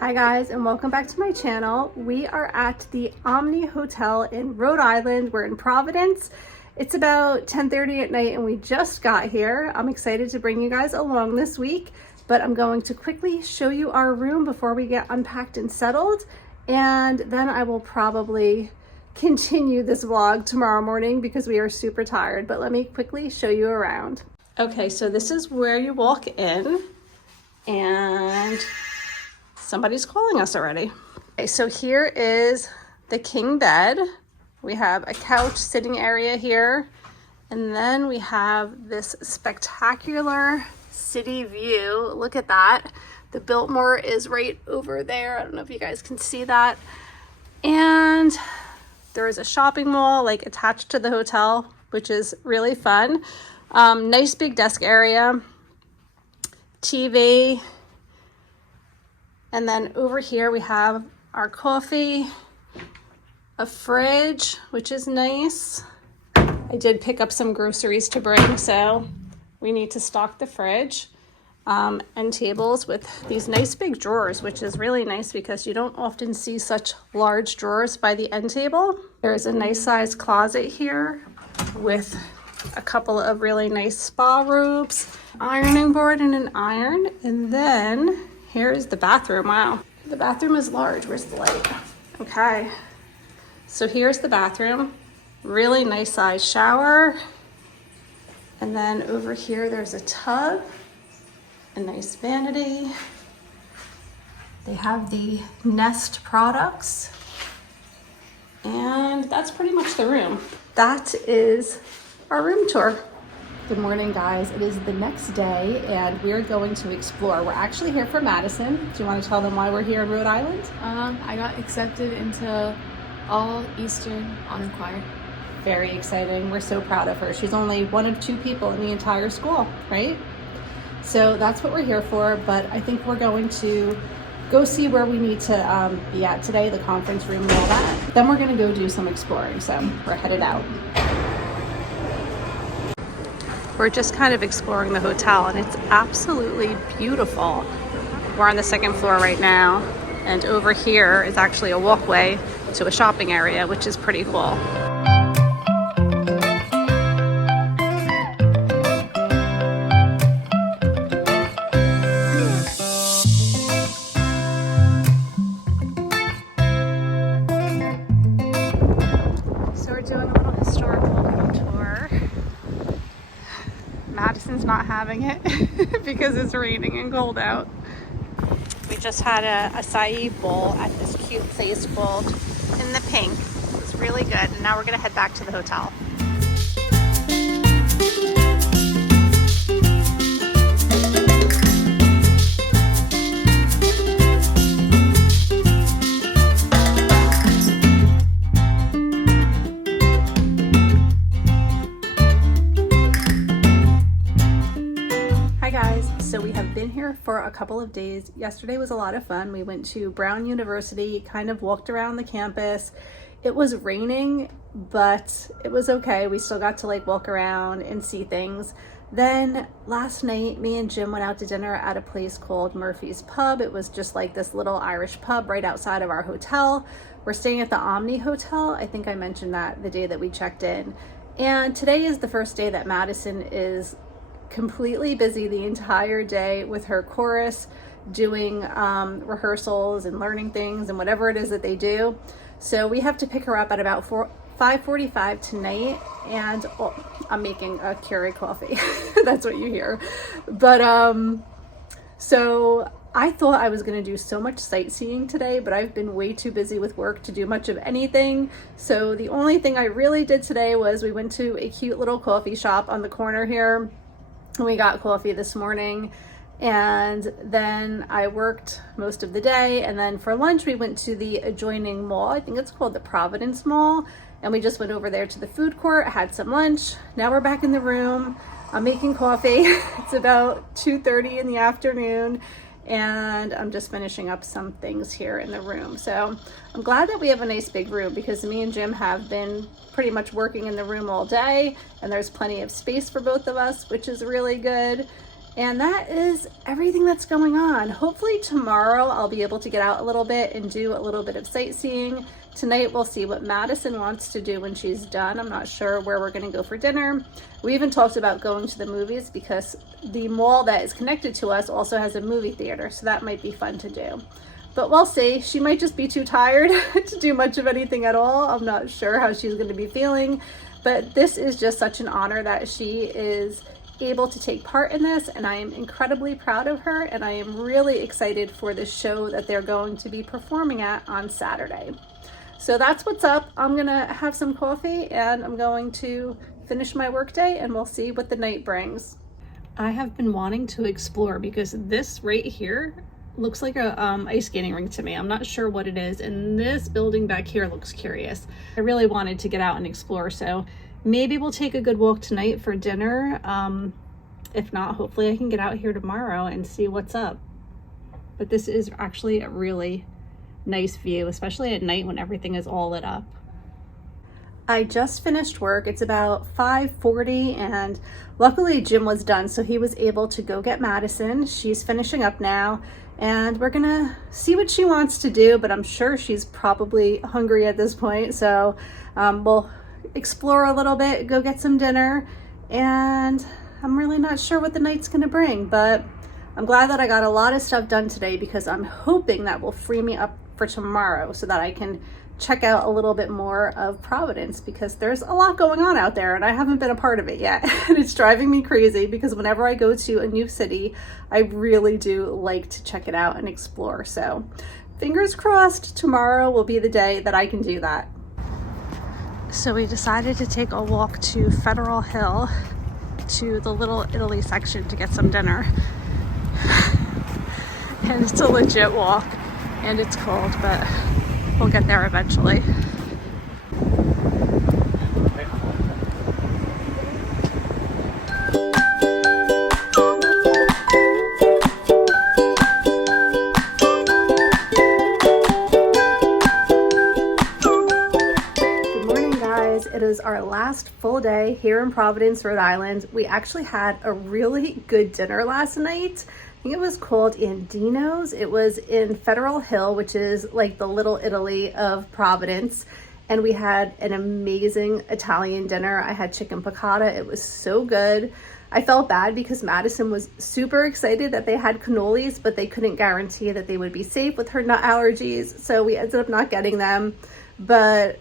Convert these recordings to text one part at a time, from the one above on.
Hi guys, and welcome back to my channel. We are at the Omni Hotel in Rhode Island. We're in Providence. It's about 10:30 at night and we just got here. I'm excited to bring you guys along this week, but I'm going to quickly show you our room before we get unpacked and settled, and then I will probably continue this vlog tomorrow morning because we are super tired. But let me quickly show you around. Okay, so this is where you walk in, and somebody's calling us already. Okay, so here is the king bed. We have a couch sitting area here, and then we have this spectacular city view. Look at that. The Biltmore is right over there. I don't know if you guys can see that. And there is a shopping mall like attached to the hotel, which is really fun. Nice big desk area, TV. And then over here we have our coffee, a fridge, which is nice. I did pick up some groceries to bring, so we need to stock the fridge. And tables with these nice big drawers, which is really nice because you don't often see such large drawers by the end table. There's a nice sized closet here with a couple of really nice spa robes, ironing board and an iron, and then here's the bathroom. Wow, the bathroom is large. Where's the light? Okay, so here's the bathroom. Really nice size shower. And then over here, there's a tub, a nice vanity. They have the Nest products. And that's pretty much the room. That is our room tour. Good morning, guys. It is the next day and we're going to explore. We're actually here for Madison. Do you want to tell them why we're here in Rhode Island? I got accepted into All Eastern Honor Choir. Very exciting. We're so proud of her. She's only one of two people in the entire school, right? So that's what we're here for, but I think we're going to go see where we need to be at today, the conference room and all that. Then we're going to go do some exploring, so we're headed out. We're just kind of exploring the hotel and it's absolutely beautiful. We're on the second floor right now, and over here is actually a walkway to a shopping area, which is pretty cool. So we're doing a little historical home tour. Madison's not having it because it's raining and cold out. We just had a acai bowl at this cute place called In the Pink. It was really good, and now we're gonna head back to the hotel. So we have been here for a couple of days. Yesterday was a lot of fun. We went to Brown University, kind of walked around the campus. It was raining, but it was okay. We still got to like walk around and see things. Then last night, me and Jim went out to dinner at a place called Murphy's Pub. It was just like this little Irish pub right outside of our hotel. We're staying at the Omni Hotel. I think I mentioned that the day that we checked in. And today is the first day that Madison is completely busy the entire day with her chorus, doing rehearsals and learning things and whatever it is that they do. So we have to pick her up at about 5:45 tonight, and I'm making a Keurig coffee. That's what you hear. But so I thought I was going to do so much sightseeing today, but I've been way too busy with work to do much of anything. So the only thing I really did today was we went to a cute little coffee shop on the corner here. We got coffee this morning, and then I worked most of the day, and then for lunch we went to the adjoining mall. I think it's called the Providence Mall, and we just went over there to the food court, had some lunch. Now we're back in the room. I'm making coffee. It's about 2:30 in the afternoon, and I'm just finishing up some things here in the room. So I'm glad that we have a nice big room because me and Jim have been pretty much working in the room all day, and there's plenty of space for both of us, which is really good. And that is everything that's going on. Hopefully tomorrow I'll be able to get out a little bit and do a little bit of sightseeing. Tonight we'll see what Madison wants to do when she's done. I'm not sure where we're gonna go for dinner. We even talked about going to the movies because the mall that is connected to us also has a movie theater, so that might be fun to do. But we'll see. She might just be too tired to do much of anything at all. I'm not sure how she's gonna be feeling, but this is just such an honor that she is able to take part in this, and I am incredibly proud of her, and I am really excited for the show that they're going to be performing at on Saturday. So that's what's up. I'm gonna have some coffee and I'm going to finish my workday, and we'll see what the night brings. I have been wanting to explore because this right here looks like a ice skating rink to me. I'm not sure what it is, and this building back here looks curious. I really wanted to get out and explore, so maybe we'll take a good walk tonight for dinner. If not, hopefully I can get out here tomorrow and see what's up. But this is actually a really nice view, especially at night when everything is all lit up. I just finished work. It's about 5:40, and luckily Jim was done, so he was able to go get Madison. She's finishing up now, and we're gonna see what she wants to do, but I'm sure she's probably hungry at this point, so we'll explore a little bit, go get some dinner, and I'm really not sure what the night's gonna bring, but I'm glad that I got a lot of stuff done today because I'm hoping that will free me up for tomorrow so that I can check out a little bit more of Providence, because there's a lot going on out there and I haven't been a part of it yet. And it's driving me crazy because whenever I go to a new city, I really do like to check it out and explore. So fingers crossed tomorrow will be the day that I can do that. So we decided to take a walk to Federal Hill to the Little Italy section to get some dinner. And it's a legit walk and it's cold, but we'll get there eventually. It is our last full day here in Providence, Rhode Island. We actually had a really good dinner last night. I think it was called Andino's. It was in Federal Hill, which is like the Little Italy of Providence. And we had an amazing Italian dinner. I had chicken piccata. It was so good. I felt bad because Madison was super excited that they had cannolis, but they couldn't guarantee that they would be safe with her nut allergies. So we ended up not getting them. But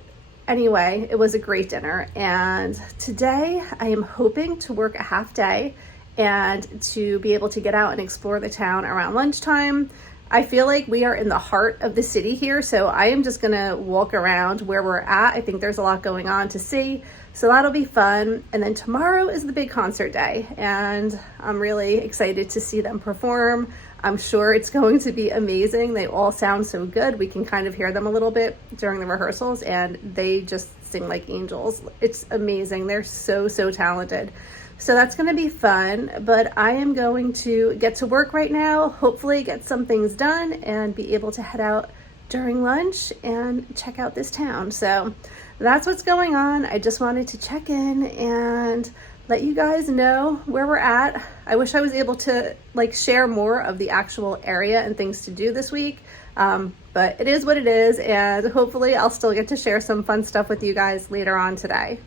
anyway, it was a great dinner, and today I am hoping to work a half day and to be able to get out and explore the town around lunchtime. I feel like we are in the heart of the city here, so I am just gonna walk around where we're at. I think there's a lot going on to see, so that'll be fun. And then tomorrow is the big concert day, and I'm really excited to see them perform. I'm sure it's going to be amazing. They all sound so good. We can kind of hear them a little bit during the rehearsals, and they just sing like angels. It's amazing. They're so talented. So that's going to be fun, but I am going to get to work right now, hopefully get some things done and be able to head out during lunch and check out this town. So that's what's going on. I just wanted to check in and let you guys know where we're at. I wish I was able to like share more of the actual area and things to do this week, but it is what it is, and hopefully I'll still get to share some fun stuff with you guys later on today.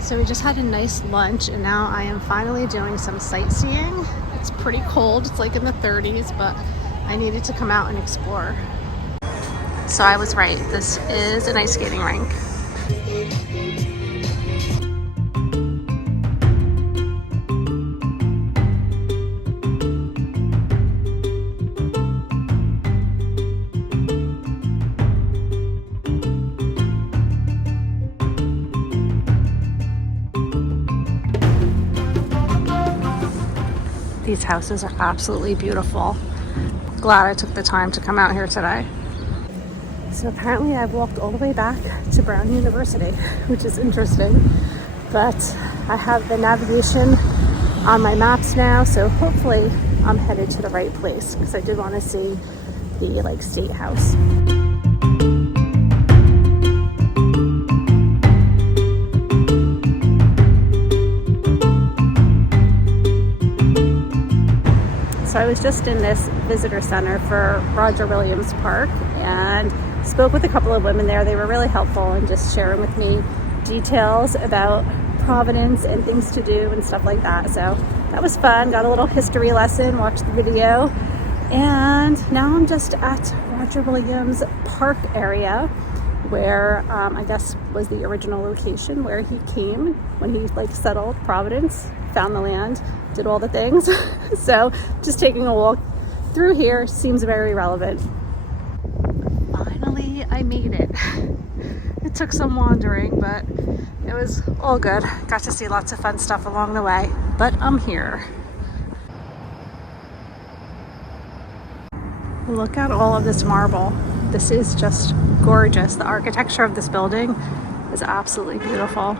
So we just had a nice lunch, and now I am finally doing some sightseeing. It's pretty cold, it's like in the 30s, but I needed to come out and explore. So I was right, this is an ice skating rink. These houses are absolutely beautiful. Glad I took the time to come out here today. So apparently I've walked all the way back to Brown University, which is interesting, but I have the navigation on my maps now, so hopefully I'm headed to the right place because I did want to see the like state house. So I was just in this visitor center for Roger Williams Park and spoke with a couple of women there. They were really helpful in just sharing with me details about Providence and things to do and stuff like that. So that was fun. Got a little history lesson, watched the video, and now I'm just at Roger Williams Park area where I guess was the original location where he came when he like settled Providence, found the land, did all the things. So just taking a walk through here seems very relevant. Finally, I made it. It took some wandering, but it was all good. Got to see lots of fun stuff along the way, but I'm here. Look at all of this marble. This is just gorgeous. The architecture of this building is absolutely beautiful.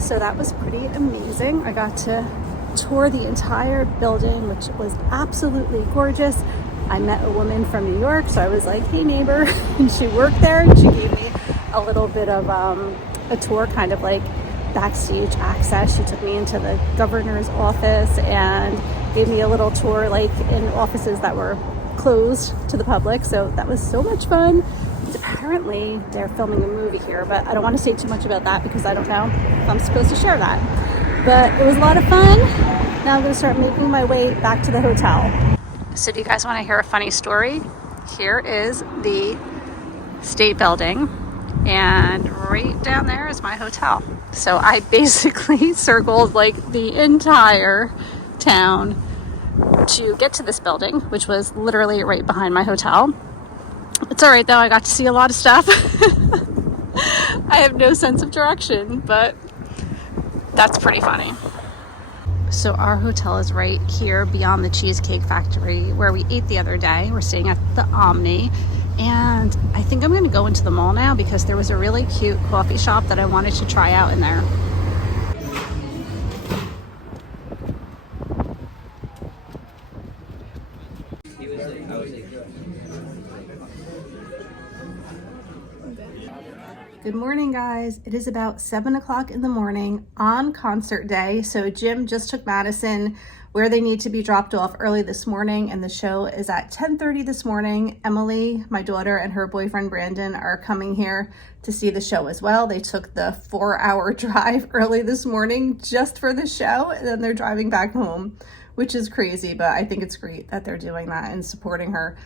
So that was pretty amazing. I got to tour the entire building, which was absolutely gorgeous. I met a woman from New York, so I was like, hey neighbor, and she worked there and she gave me a little bit of a tour, kind of like backstage access. She took me into the governor's office and gave me a little tour like in offices that were closed to the public. So that was so much fun. Apparently they're filming a movie here, but I don't want to say too much about that because I don't know if I'm supposed to share that. But it was a lot of fun. Now I'm going to start making my way back to the hotel. So do you guys want to hear a funny story? Here is the state building, and right down there is my hotel. So I basically circled like the entire town to get to this building, which was literally right behind my hotel. It's all right though, I got to see a lot of stuff. I have no sense of direction, but that's pretty funny. So our hotel is right here beyond the Cheesecake Factory where we ate the other day. We're staying at the Omni, and I think I'm gonna go into the mall now because there was a really cute coffee shop that I wanted to try out in there. Good morning, guys. It is about 7 o'clock in the morning on concert day. So Jim just took Madison where they need to be dropped off early this morning, and the show is at 10:30 this morning. Emily, my daughter, and her boyfriend Brandon are coming here to see the show as well. They took the 4-hour drive early this morning just for the show, and then they're driving back home, which is crazy, but I think it's great that they're doing that and supporting her.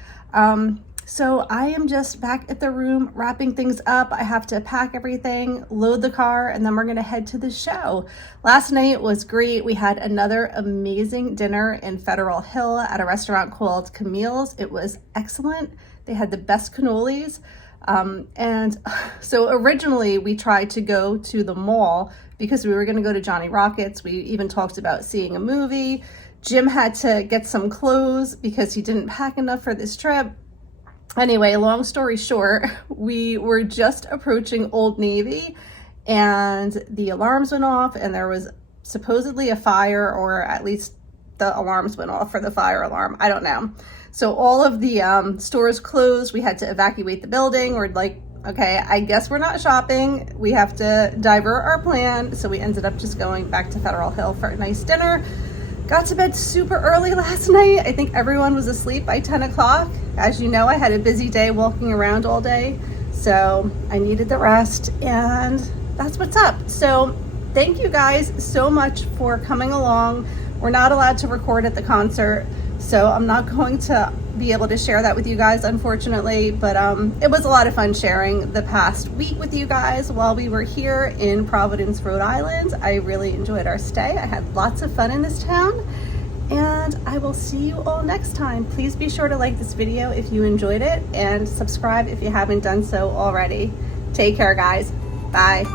So I am just back at the room wrapping things up. I have to pack everything, load the car, and then we're gonna head to the show. Last night was great. We had another amazing dinner in Federal Hill at a restaurant called Camille's. It was excellent. They had the best cannolis. And so originally we tried to go to the mall because we were gonna go to Johnny Rockets. We even talked about seeing a movie. Jim had to get some clothes because he didn't pack enough for this trip. Anyway, long story short, we were just approaching Old Navy and the alarms went off and there was supposedly a fire, or at least the alarms went off for the fire alarm. I don't know. So all of the stores closed. We had to evacuate the building. We're like, okay, I guess we're not shopping. We have to divert our plan. So we ended up just going back to Federal Hill for a nice dinner. Got to bed super early last night. I think everyone was asleep by 10 o'clock. As you know, I had a busy day walking around all day, so I needed the rest, and that's what's up. So thank you guys so much for coming along. We're not allowed to record at the concert, so I'm not going to be able to share that with you guys, unfortunately, but it was a lot of fun sharing the past week with you guys while we were here in Providence, Rhode Island. I really enjoyed our stay. I had lots of fun in this town, and I will see you all next time. Please be sure to like this video if you enjoyed it, and subscribe if you haven't done so already. Take care, guys. Bye.